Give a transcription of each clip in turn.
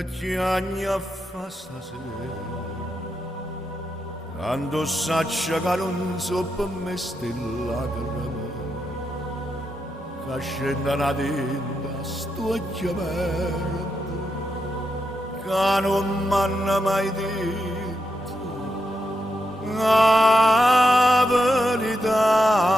Che anni fa stasera, quando saccia che non so per me stella che scende una tinta stucchia verde, che non m'hanno mai detto la verità.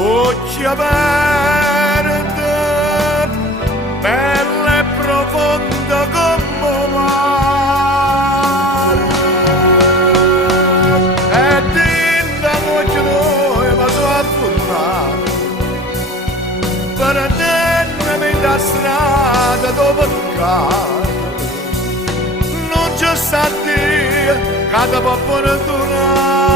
Occhi aperti, bella e profonda come mare, e dinda voce noi ma so affondare, prendendomi da strada dove cade, non c'è sta Dio che ti può perdonare.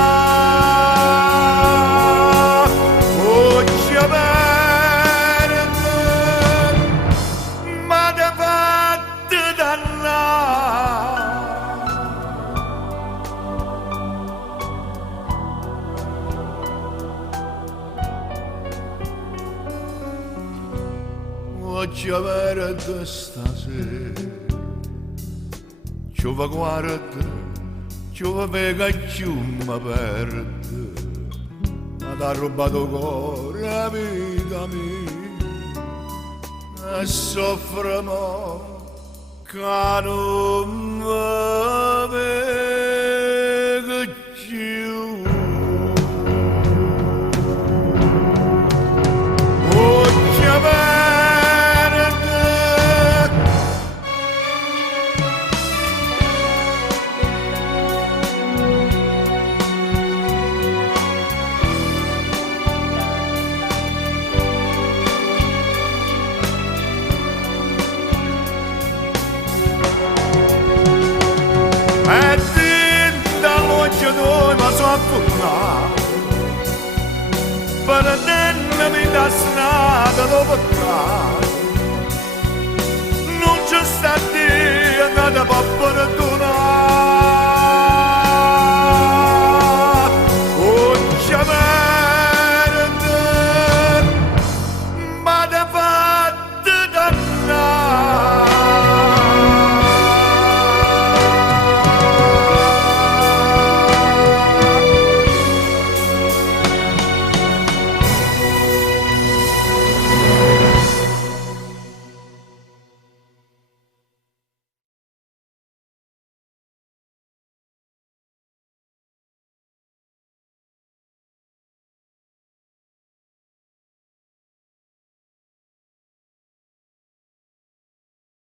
Oggi verde stasera, ci va guarda, ci va vega più mi perde, ma t'ha rubato cuore la vita mia, e soffriamo che non mi vega più. Oggi noi ma so affondare, prendendomi da strada dove cade, non c'è sta Dio che ti può